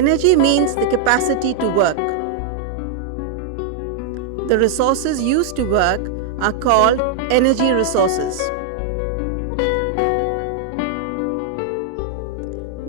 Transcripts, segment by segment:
Energy means the capacity to work. The resources used to work are called energy resources.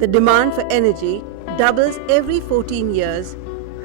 The demand for energy doubles every 14 years,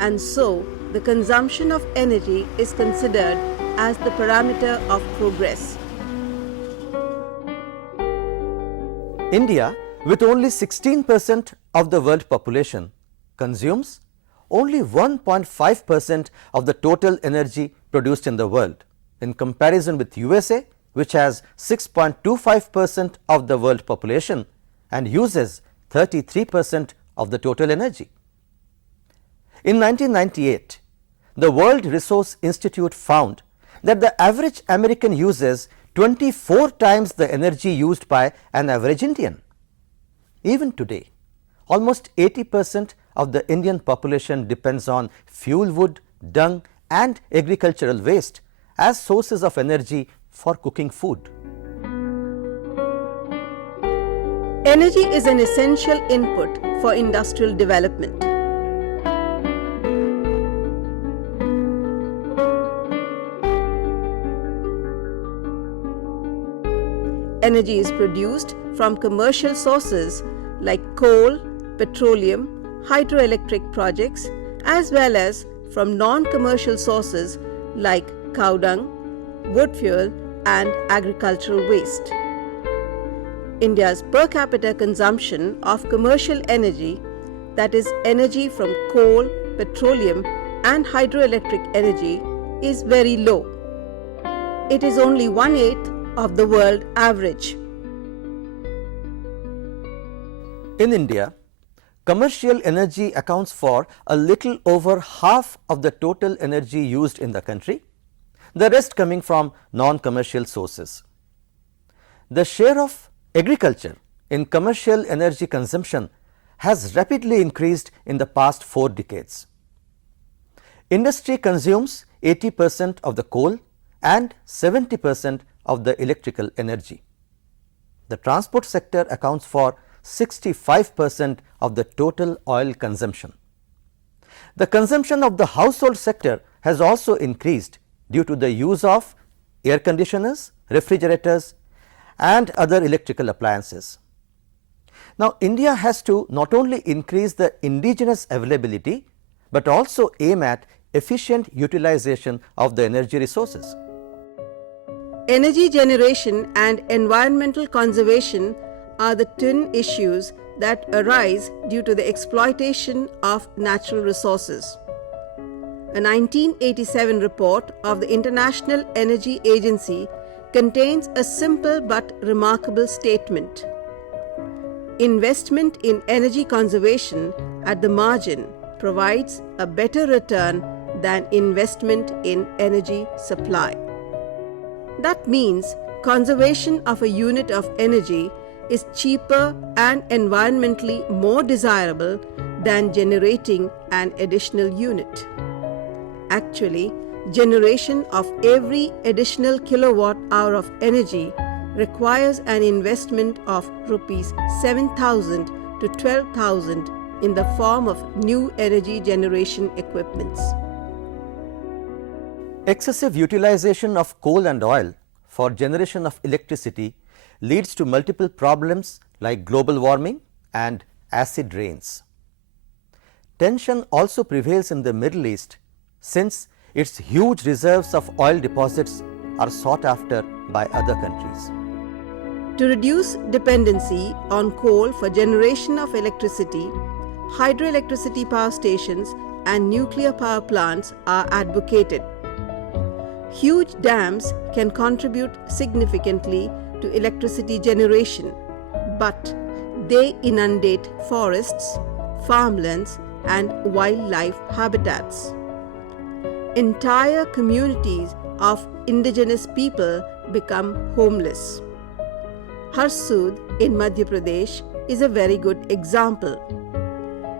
and so the consumption of energy is considered as the parameter of progress. India, with only 16% of the world population, consumes only 1.5% of the total energy produced in the world, in comparison with USA, which has 6.25% of the world population and uses 33% of the total energy. In 1998, the World Resource Institute found that the average American uses 24 times the energy used by an average Indian. Even today, almost 80% of the Indian population depends on fuel wood, dung and agricultural waste as sources of energy for cooking food. Energy is an essential input for industrial development. Energy is produced from commercial sources like coal, petroleum, hydroelectric projects, as well as from non-commercial sources like cow dung, wood fuel and agricultural waste. India's per capita consumption of commercial energy, that is energy from coal, petroleum and hydroelectric energy, is very low. It is only 1/8 of the world average. In India, commercial energy accounts for a little over half of the total energy used in the country, the rest coming from non-commercial sources. The share of agriculture in commercial energy consumption has rapidly increased in the past 4 decades. Industry consumes 80% of the coal and 70% of the electrical energy. The transport sector accounts for 65% of the total oil consumption. The consumption of the household sector has also increased due to the use of air conditioners, refrigerators and other electrical appliances. Now, India has to not only increase the indigenous availability, but also aim at efficient utilization of the energy resources. Energy generation and environmental conservation are the twin issues that arise due to the exploitation of natural resources. A 1987 report of the International Energy Agency contains a simple but remarkable statement. Investment in energy conservation at the margin provides a better return than investment in energy supply. That means conservation of a unit of energy is cheaper and environmentally more desirable than generating an additional unit. Actually, generation of every additional kilowatt hour of energy requires an investment of rupees 7,000 to 12,000 in the form of new energy generation equipments. Excessive utilization of coal and oil for generation of electricity leads to multiple problems like global warming and acid rains. Tension also prevails in the Middle East since its huge reserves of oil deposits are sought after by other countries. To reduce dependency on coal for generation of electricity, hydroelectricity power stations and nuclear power plants are advocated. Huge dams can contribute significantly to electricity generation, but they inundate forests, farmlands, and wildlife habitats. Entire communities of indigenous people become homeless. Harsud in Madhya Pradesh is a very good example.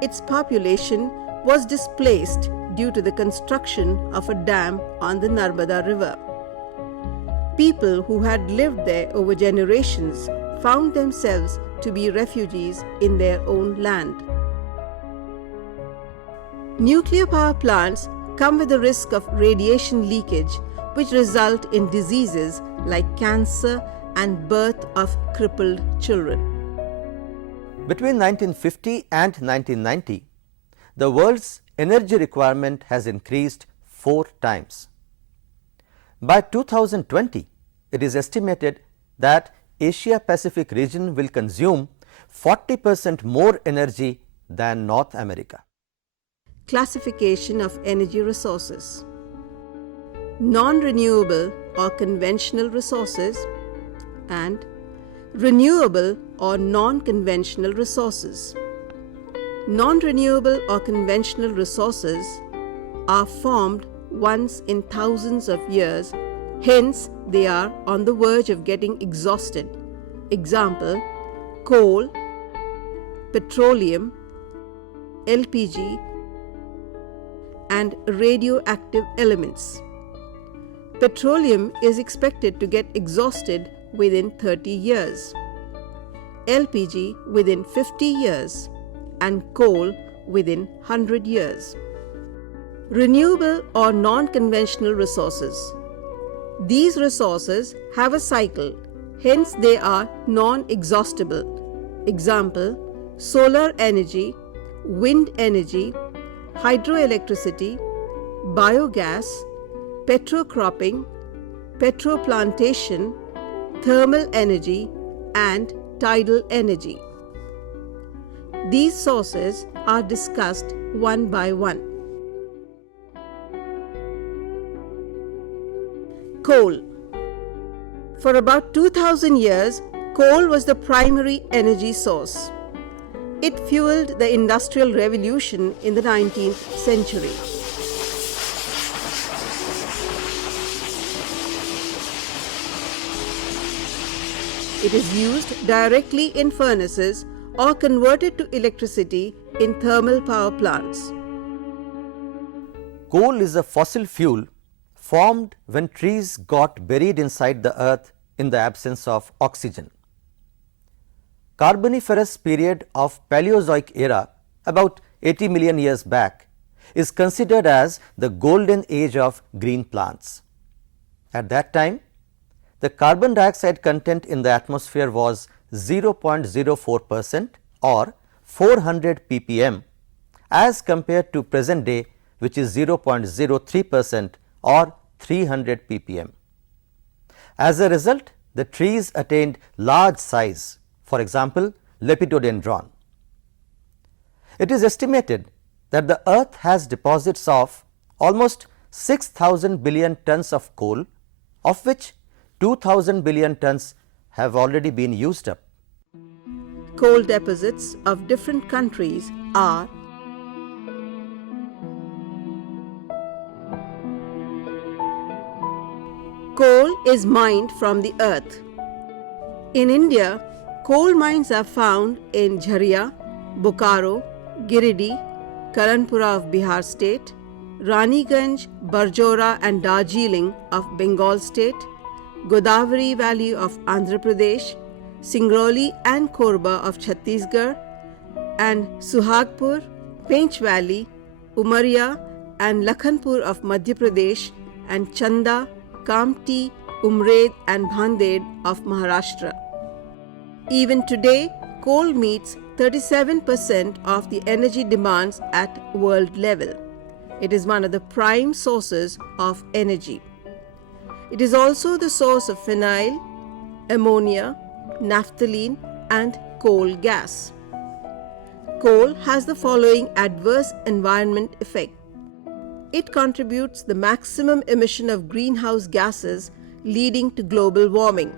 Its population was displaced due to the construction of a dam on the Narmada River. People who had lived there over generations found themselves to be refugees in their own land. Nuclear power plants come with the risk of radiation leakage, which result in diseases like cancer and birth of crippled children. Between 1950 and 1990, the world's energy requirement has increased 4 times. By 2020, it is estimated that Asia Pacific region will consume 40% more energy than North America. Classification of energy resources. Non-renewable or conventional resources and renewable or non-conventional resources. Non-renewable or conventional resources are formed once in thousands of years, hence they are on the verge of getting exhausted. Example: coal, petroleum, LPG, and radioactive elements. Petroleum is expected to get exhausted within 30 years, LPG within 50 years, and coal within 100 years. Renewable or non-conventional resources. These resources have a cycle, hence they are non-exhaustible. Example: solar energy, wind energy, hydroelectricity, biogas, petrocropping, petroplantation, thermal energy, and tidal energy. These sources are discussed one by one. Coal. For about 2000 years, coal was the primary energy source. It fueled the Industrial Revolution in the 19th century. It is used directly in furnaces or converted to electricity in thermal power plants. Coal is a fossil fuel formed when trees got buried inside the earth in the absence of oxygen. Carboniferous period of Paleozoic era, about 80 million years back, is considered as the golden age of green plants. At that time, the carbon dioxide content in the atmosphere was 0.04% or 400 ppm as compared to present day, which is 0.03% or 300 ppm. As a result, the trees attained large size, for example, lepidodendron. It is estimated that the earth has deposits of almost 6,000 billion tons of coal, of which 2,000 billion tons have already been used up. Coal deposits of different countries are: coal is mined from the earth. In India, coal mines are found in Jharia, Bokaro, Giridih, Karanpura of Bihar state, Raniganj, Barjora and Darjeeling of Bengal state, Godavari Valley of Andhra Pradesh, Singrauli and Korba of Chhattisgarh, and Suhagpur, Pench Valley, Umaria and Lakhanpur of Madhya Pradesh, and Chanda, Kamti, Umred and Bhanded of Maharashtra. Even today, coal meets 37% of the energy demands at world level. It is one of the prime sources of energy. It is also the source of phenyl, ammonia, naphthalene and coal gas. Coal has the following adverse environment effect. It contributes the maximum emission of greenhouse gases, leading to global warming.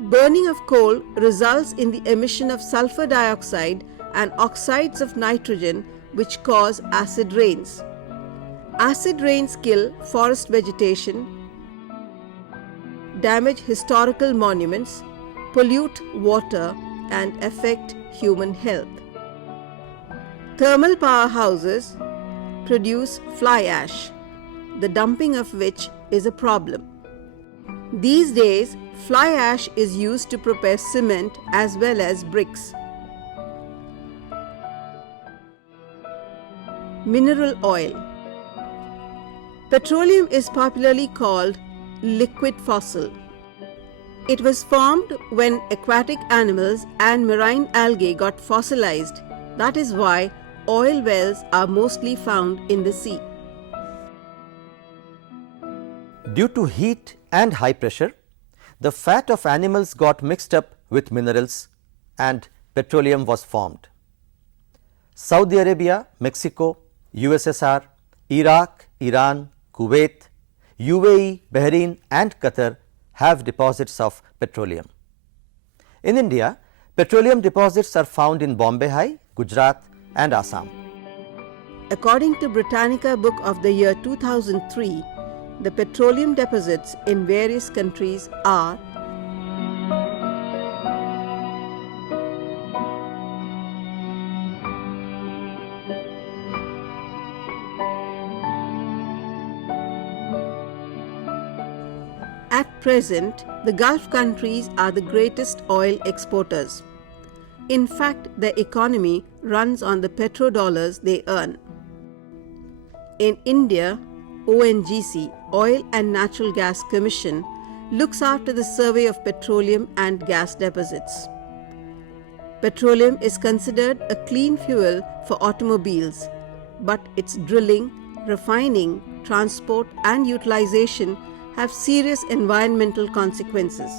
Burning of coal results in the emission of sulfur dioxide and oxides of nitrogen, which cause acid rains. Acid rains kill forest vegetation, damage historical monuments, pollute water, and affect human health. Thermal powerhouses produce fly ash, the dumping of which is a problem. These days, fly ash is used to prepare cement as well as bricks. Mineral oil. Petroleum is popularly called liquid fossil. It was formed when aquatic animals and marine algae got fossilized. That is why oil wells are mostly found in the sea. Due to heat and high pressure, the fat of animals got mixed up with minerals and petroleum was formed. Saudi Arabia, Mexico, USSR, Iraq, Iran, Kuwait, UAE, Bahrain and Qatar have deposits of petroleum. In India, petroleum deposits are found in Bombay High, Gujarat and Assam. According to Britannica Book of the Year 2003, the petroleum deposits in various countries are At present, the Gulf countries are the greatest oil exporters. In fact, their economy runs on the petrodollars they earn. In India, ONGC, Oil and Natural Gas Commission, looks after the survey of petroleum and gas deposits. Petroleum is considered a clean fuel for automobiles, but its drilling, refining, transport and utilization have serious environmental consequences.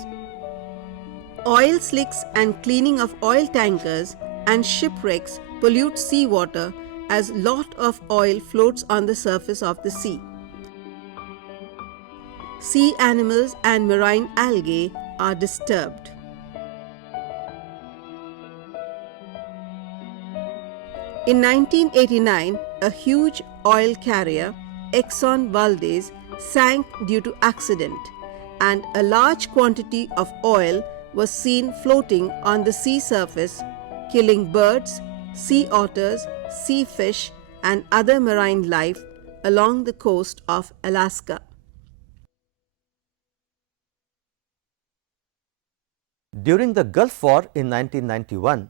Oil slicks and cleaning of oil tankers and shipwrecks pollute seawater as lot of oil floats on the surface of the sea. Sea animals and marine algae are disturbed. In 1989, a huge oil carrier, Exxon Valdez, sank due to accident, and a large quantity of oil was seen floating on the sea surface, killing birds, sea otters, sea fish, and other marine life along the coast of Alaska. During the Gulf War in 1991,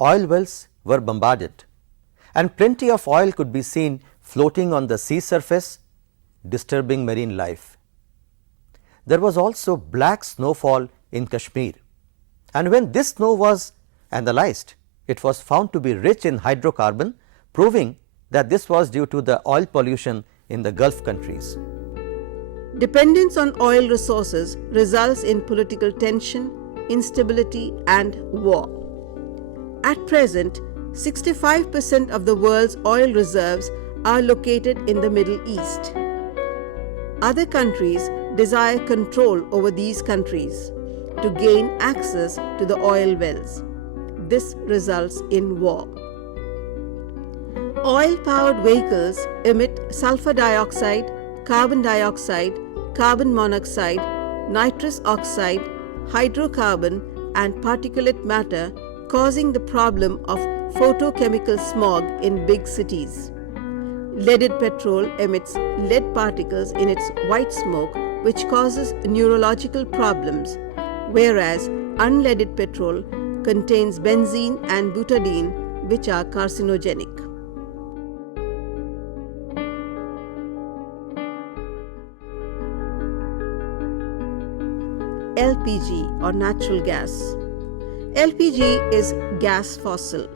oil wells were bombarded and plenty of oil could be seen floating on the sea surface, disturbing marine life. There was also black snowfall in Kashmir, and when this snow was analyzed, it was found to be rich in hydrocarbon, proving that this was due to the oil pollution in the Gulf countries. Dependence on oil resources results in political tension, instability and war. At present, 65% of the world's oil reserves are located in the Middle East. Other countries desire control over these countries to gain access to the oil wells. This results in war. Oil-powered vehicles emit sulfur dioxide, carbon monoxide, nitrous oxide, hydrocarbon and particulate matter, causing the problem of photochemical smog in big cities. Leaded petrol emits lead particles in its white smoke, which causes neurological problems, whereas unleaded petrol contains benzene and butadiene, which are carcinogenic. LPG or natural gas. LPG is gas fossil.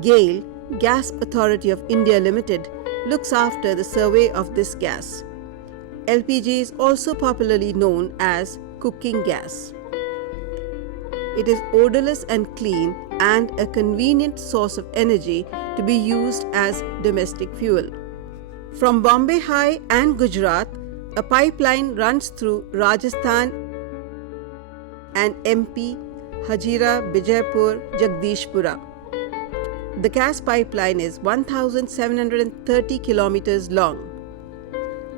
GAIL, Gas Authority of India Limited, looks after the survey of this gas. LPG is also popularly known as cooking gas. It is odorless and clean and a convenient source of energy to be used as domestic fuel. From Bombay High and Gujarat, a pipeline runs through Rajasthan and MP, Hazira, Bijaypur, Jagdishpura. The gas pipeline is 1,730 kilometers long.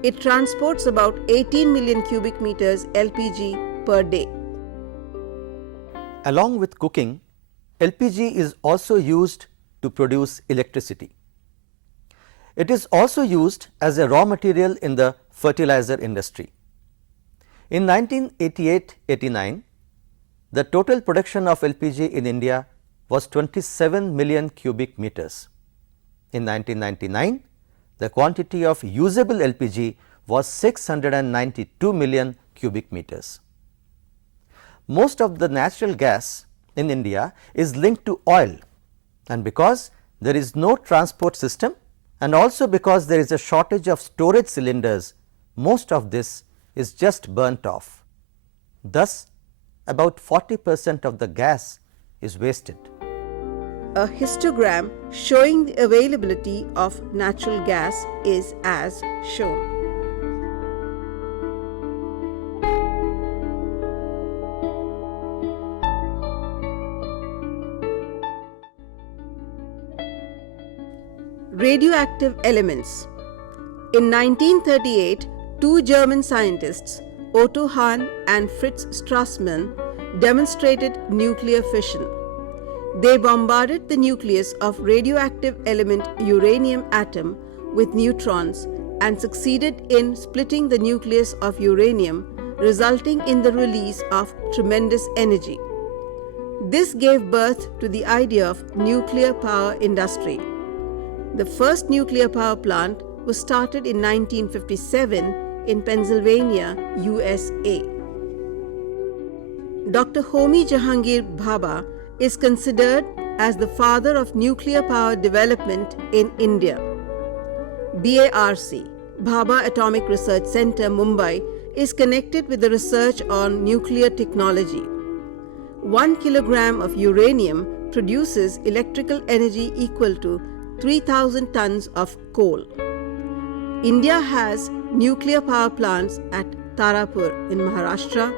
It transports about 18 million cubic meters LPG per day. Along with cooking, LPG is also used to produce electricity. It is also used as a raw material in the fertilizer industry. In 1988-89, the total production of LPG in India was 27 million cubic meters. In 1999, the quantity of usable LPG was 692 million cubic meters. Most of the natural gas in India is linked to oil, and because there is no transport system and also because there is a shortage of storage cylinders, most of this is just burnt off. Thus, about 40% of the gas is wasted. A histogram showing the availability of natural gas is as shown. Radioactive elements. In 1938, two German scientists, Otto Hahn and Fritz Strassmann, demonstrated nuclear fission. They bombarded the nucleus of radioactive element uranium atom with neutrons and succeeded in splitting the nucleus of uranium, resulting in the release of tremendous energy. This gave birth to the idea of nuclear power industry. The first nuclear power plant was started in 1957 in Pennsylvania, USA. Dr. Homi Jahangir Bhabha is considered as the father of nuclear power development in India. BARC, Bhabha Atomic Research Center, Mumbai, is connected with the research on nuclear technology. 1 kilogram of uranium produces electrical energy equal to 3,000 tons of coal. India has nuclear power plants at Tarapur in Maharashtra,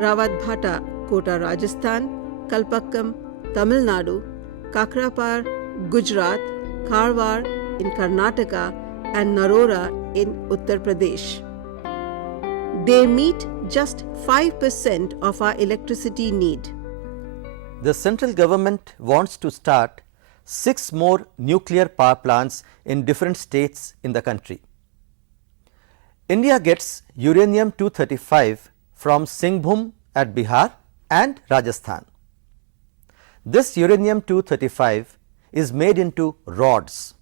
Rawatbhata, Kota, Rajasthan, Kalpakkam, Tamil Nadu, Kakrapar, Gujarat, Karwar in Karnataka, and Narora in Uttar Pradesh. They meet just 5% of our electricity need. The central government wants to start 6 more nuclear power plants in different states in the country. India gets uranium-235 from Singhbhum at Bihar and Rajasthan. This uranium-235 is made into rods.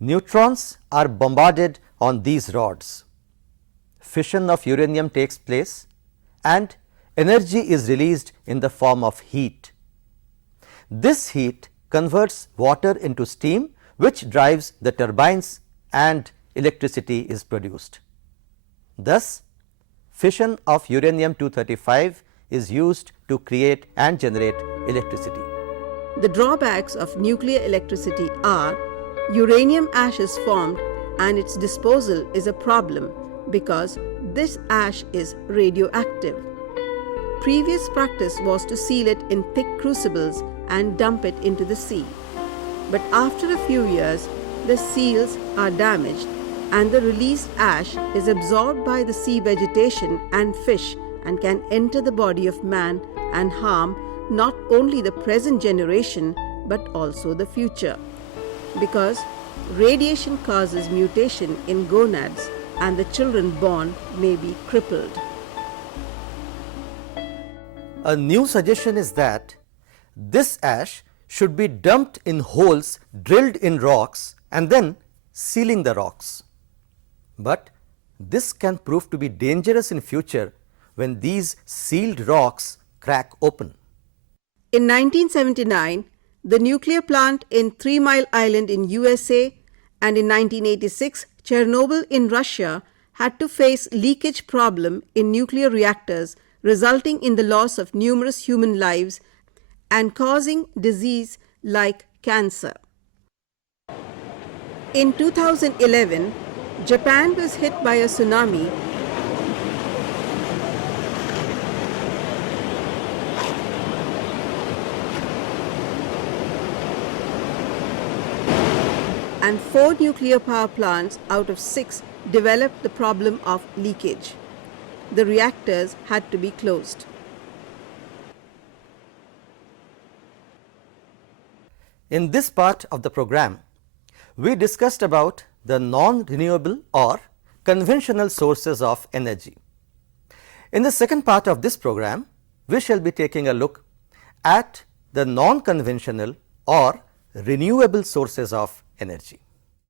Neutrons are bombarded on these rods. Fission of uranium takes place and energy is released in the form of heat. This heat converts water into steam, which drives the turbines, and electricity is produced. Thus, fission of uranium-235 is used to create and generate electricity. The drawbacks of nuclear electricity are uranium ash is formed and its disposal is a problem because this ash is radioactive. Previous practice was to seal it in thick crucibles and dump it into the sea. But after a few years, the seals are damaged and the released ash is absorbed by the sea vegetation and fish and can enter the body of man and harm not only the present generation but also the future. Because radiation causes mutation in gonads and the children born may be crippled. A new suggestion is that this ash should be dumped in holes drilled in rocks and then sealing the rocks. But this can prove to be dangerous in future when these sealed rocks crack open. In 1979, the nuclear plant in 3 Mile Island in USA and in 1986, Chernobyl in Russia had to face leakage problem in nuclear reactors, resulting in the loss of numerous human lives and causing disease like cancer. In 2011, Japan was hit by a tsunami and 4 nuclear power plants out of 6 developed the problem of leakage. The reactors had to be closed. In this part of the program, we discussed about the non-renewable or conventional sources of energy. In the second part of this program, we shall be taking a look at the non-conventional or renewable sources of energy.